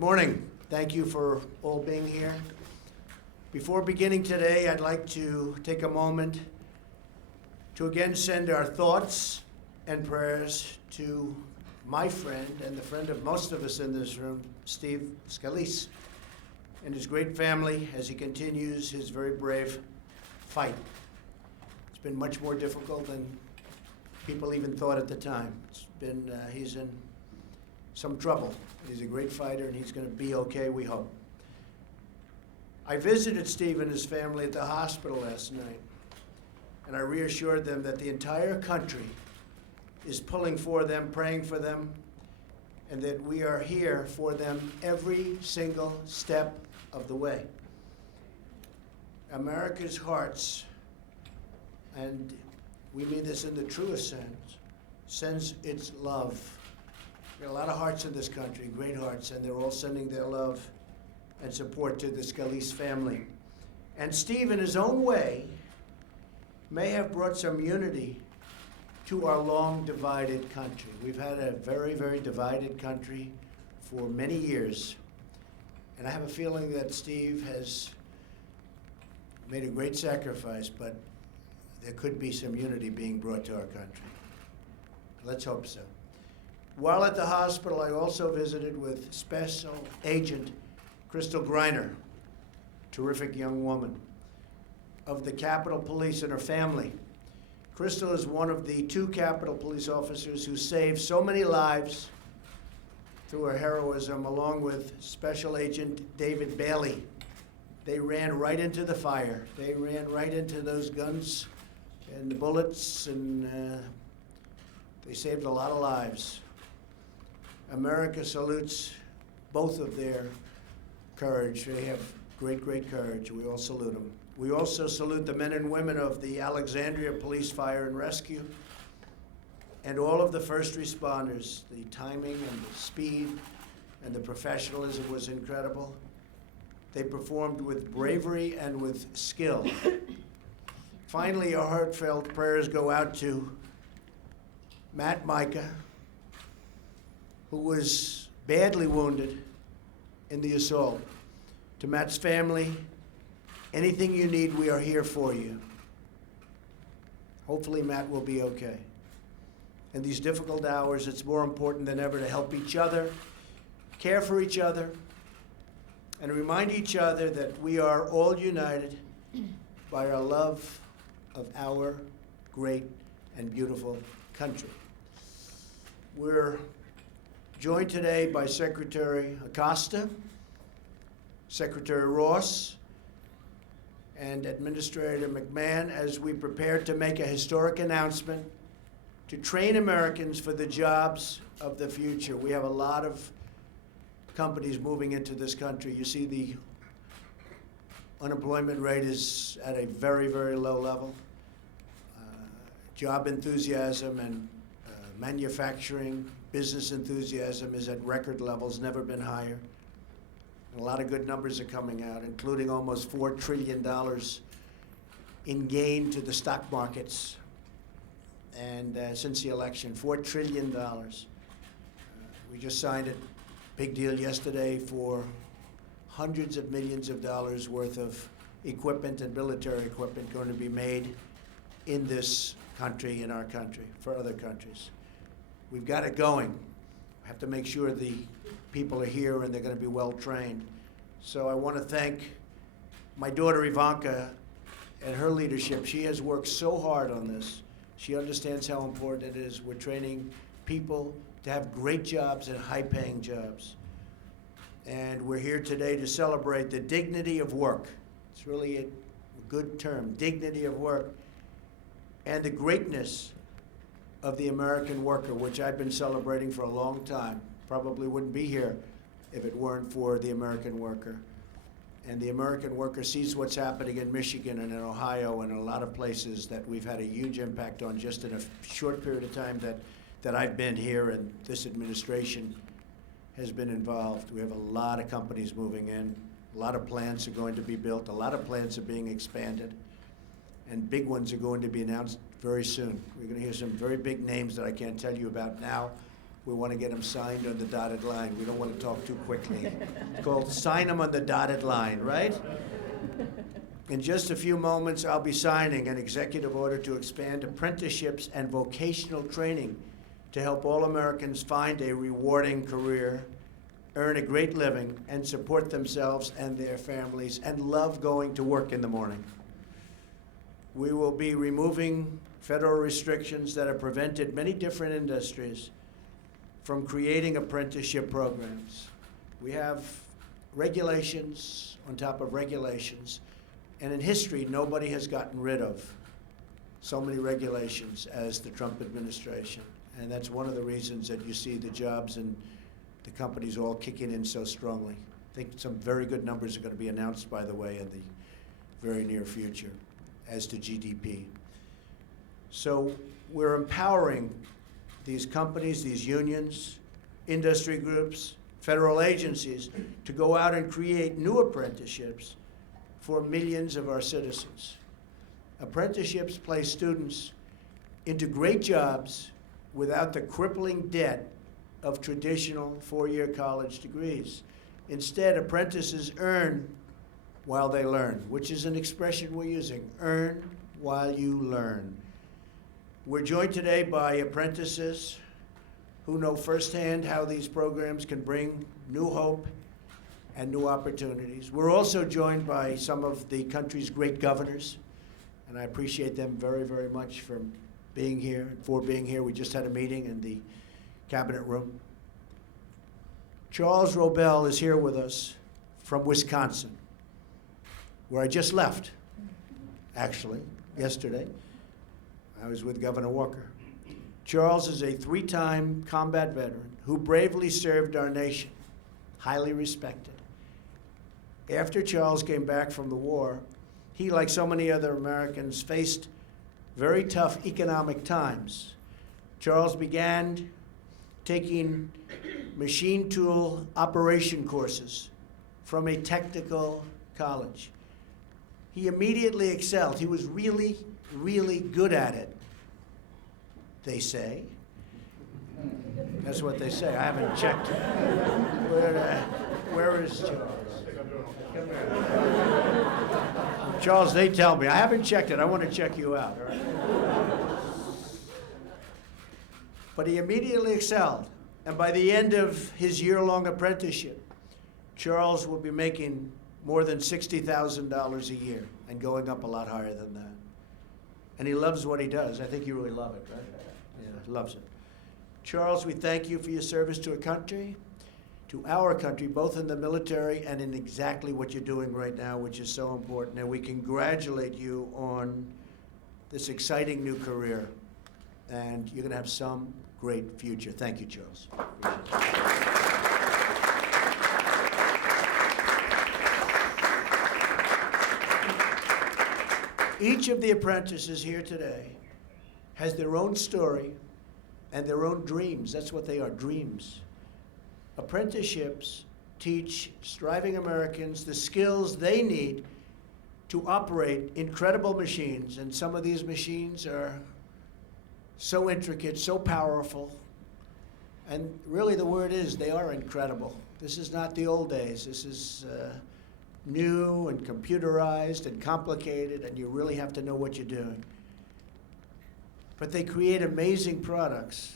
Good morning. Thank you for all being here. Before beginning today, I'd like to take a moment to again send our thoughts and prayers to my friend and the friend of most of us in this room, Steve Scalise, and his great family as he continues his very brave fight. It's been much more difficult than people even thought at the time. He's in some trouble. He's a great fighter, and he's going to be okay, we hope. I visited Steve and his family at the hospital last night, and I reassured them that the entire country is pulling for them, praying for them, and that we are here for them every single step of the way. America's hearts, and we mean this in the truest sense, sends its love. There are a lot of hearts in this country, great hearts, and they're all sending their love and support to the Scalise family. And Steve, in his own way, may have brought some unity to our long divided country. We've had a very, very divided country for many years. And I have a feeling that Steve has made a great sacrifice, but there could be some unity being brought to our country. Let's hope so. While at the hospital, I also visited with Special Agent Crystal Griner, terrific young woman, of the Capitol Police and her family. Crystal is one of the 2 Capitol Police officers who saved so many lives through her heroism, along with Special Agent David Bailey. They ran right into the fire. They ran right into those guns and the bullets, and they saved a lot of lives. America salutes both of their courage. They have great, great courage. We all salute them. We also salute the men and women of the Alexandria Police Fire and Rescue and all of the first responders. The timing and the speed and the professionalism was incredible. They performed with bravery and with skill. Finally, our heartfelt prayers go out to Matt Micah, who was badly wounded in the assault. To Matt's family, anything you need, we are here for you. Hopefully Matt will be okay. In these difficult hours, it's more important than ever to help each other, care for each other, and remind each other that we are all united by our love of our great and beautiful country. We're joined today by Secretary Acosta, Secretary Ross, and Administrator McMahon as we prepare to make a historic announcement to train Americans for the jobs of the future. We have a lot of companies moving into this country. You see the unemployment rate is at a very, very low level. Job enthusiasm and manufacturing, business enthusiasm is at record levels, never been higher. And a lot of good numbers are coming out, including almost $4 trillion in gain to the stock markets. And since the election, $4 trillion. We just signed a big deal yesterday for hundreds of millions of dollars worth of equipment and military equipment going to be made in this country, in our country, for other countries. We've got it going. We have to make sure the people are here and they're going to be well trained. So I want to thank my daughter Ivanka and her leadership. She has worked so hard on this. She understands how important it is. We're training people to have great jobs and high-paying jobs. And we're here today to celebrate the dignity of work. It's really a good term, dignity of work, and the greatness of the American worker, which I've been celebrating for a long time. Probably wouldn't be here if it weren't for the American worker. And the American worker sees what's happening in Michigan and in Ohio and in a lot of places that we've had a huge impact on just in a short period of time that I've been here and this administration has been involved. We have a lot of companies moving in. A lot of plants are going to be built. A lot of plants are being expanded. And big ones are going to be announced very soon. We're going to hear some very big names that I can't tell you about now, We want to get them signed on the dotted line. We don't want to talk too quickly. It's called sign them on the dotted line, right? In just a few moments, I'll be signing an executive order to expand apprenticeships and vocational training to help all Americans find a rewarding career, earn a great living, and support themselves and their families, and love going to work in the morning. We will be removing federal restrictions that have prevented many different industries from creating apprenticeship programs. We have regulations on top of regulations, and in history, nobody has gotten rid of so many regulations as the Trump administration. And that's one of the reasons that you see the jobs and the companies all kicking in so strongly. I think some very good numbers are going to be announced, by the way, in the very near future as to GDP. So we're empowering these companies, these unions, industry groups, federal agencies to go out and create new apprenticeships for millions of our citizens. Apprenticeships place students into great jobs without the crippling debt of traditional four-year college degrees. Instead, apprentices earn while they learn, which is an expression we're using, earn while you learn. We're joined today by apprentices who know firsthand how these programs can bring new hope and new opportunities. We're also joined by some of the country's great governors, and I appreciate them very, very much for being here. We just had a meeting in the cabinet room. Charles Robel is here with us from Wisconsin, where I just left, actually, yesterday. I was with Governor Walker. Charles is a 3-time combat veteran who bravely served our nation, highly respected. After Charles came back from the war, he, like so many other Americans, faced very tough economic times. Charles began taking machine tool operation courses from a technical college. He immediately excelled. He was really, really good at it, they say. That's what they say. I haven't checked. Where is Charles? Come here. Charles, they tell me. I haven't checked it. I want to check you out. All right? But he immediately excelled. And by the end of his year-long apprenticeship, Charles will be making more than $60,000 a year and going up a lot higher than that. And he loves what he does. I think you really love it, right? Yeah, loves it. Charles, we thank you for your service to our country, both in the military and in exactly what you're doing right now, which is so important. And we congratulate you on this exciting new career. And you're going to have some great future. Thank you, Charles. Each of the apprentices here today has their own story and their own dreams. That's what they are, dreams. Apprenticeships teach striving Americans the skills they need to operate incredible machines, and some of these machines are so intricate, so powerful, and really the word is they are incredible. This is not the old days. This is new and computerized and complicated, and you really have to know what you're doing. But they create amazing products.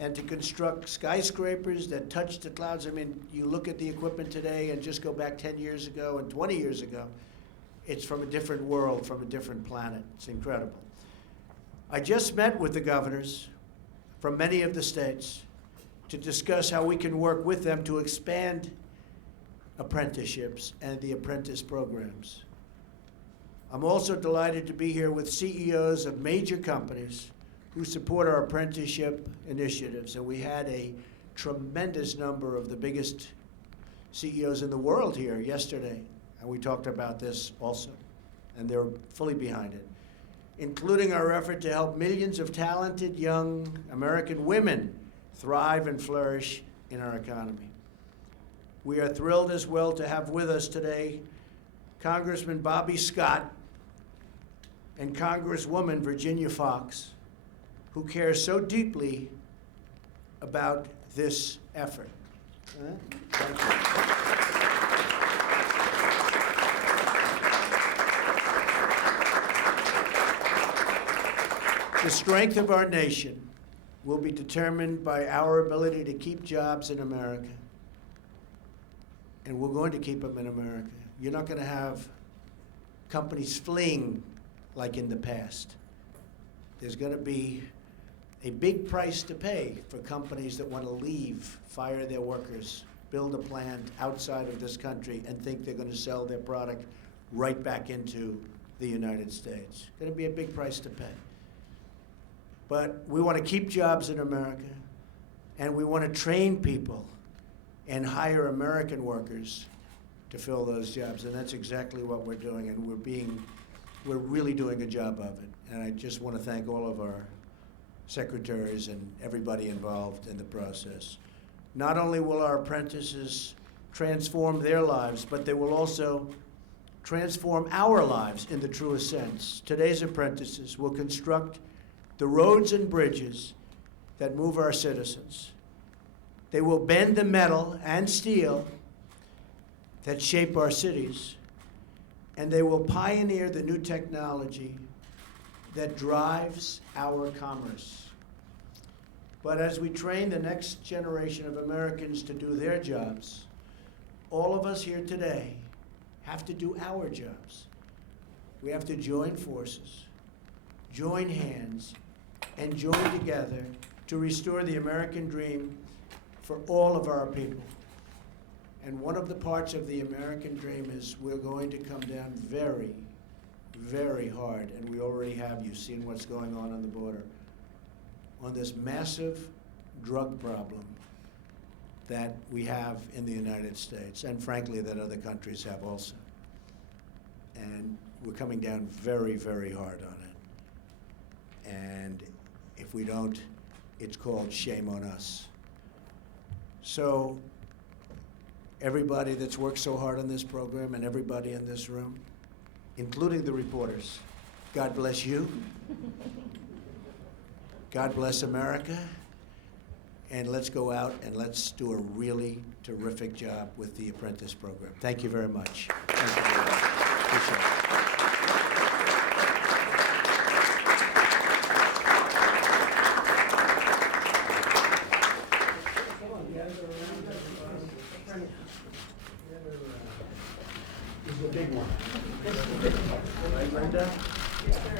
And to construct skyscrapers that touch the clouds, I mean, you look at the equipment today and just go back 10 years ago and 20 years ago, it's from a different world, from a different planet. It's incredible. I just met with the governors from many of the states to discuss how we can work with them to expand apprenticeships and the apprentice programs. I'm also delighted to be here with CEOs of major companies who support our apprenticeship initiatives. And we had a tremendous number of the biggest CEOs in the world here yesterday. And we talked about this also. And they're fully behind it, including our effort to help millions of talented young American women thrive and flourish in our economy. We are thrilled as well to have with us today Congressman Bobby Scott and Congresswoman Virginia Foxx, who cares so deeply about this effort. The strength of our nation will be determined by our ability to keep jobs in America. And we're going to keep them in America. You're not going to have companies fleeing like in the past. There's going to be a big price to pay for companies that want to leave, fire their workers, build a plant outside of this country, and think they're going to sell their product right back into the United States. It's going to be a big price to pay. But we want to keep jobs in America, and we want to train people and hire American workers to fill those jobs, and that's exactly what we're doing, and we're really doing a job of it. And I just want to thank all of our secretaries and everybody involved in the process. Not only will our apprentices transform their lives, but they will also transform our lives in the truest sense. Today's apprentices will construct the roads and bridges that move our citizens. They will bend the metal and steel that shape our cities, and they will pioneer the new technology that drives our commerce. But as we train the next generation of Americans to do their jobs, all of us here today have to do our jobs. We have to join forces, join hands, and join together to restore the American dream for all of our people. And one of the parts of the American dream is we're going to come down very, very hard, and we already have. You've seen what's going on the border, on this massive drug problem that we have in the United States, and frankly that other countries have also. And we're coming down very, very hard on it. And if we don't, it's called shame on us. So everybody that's worked so hard on this program and everybody in this room, including the reporters, God bless you. God bless America. And let's go out and let's do a really terrific job with the apprentice program. Thank you very much. Thank you very much. Appreciate it. This is a big one. Right, Brenda? Yes, sir.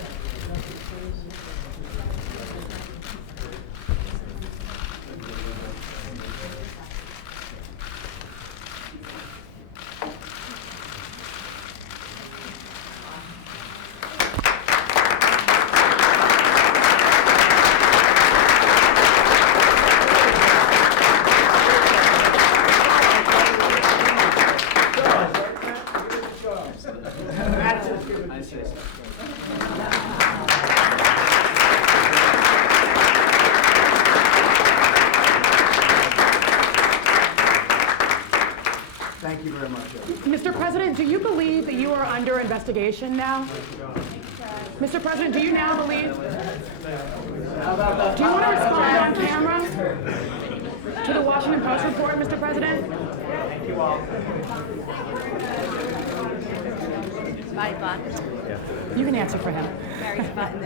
Thank you very much. Mr. President, do you believe that you are under investigation now? Mr. President, do you now believe? Do you want to respond on camera to the Washington Post report, Mr. President? Thank you all. Body button. You can answer for him. Mary's button.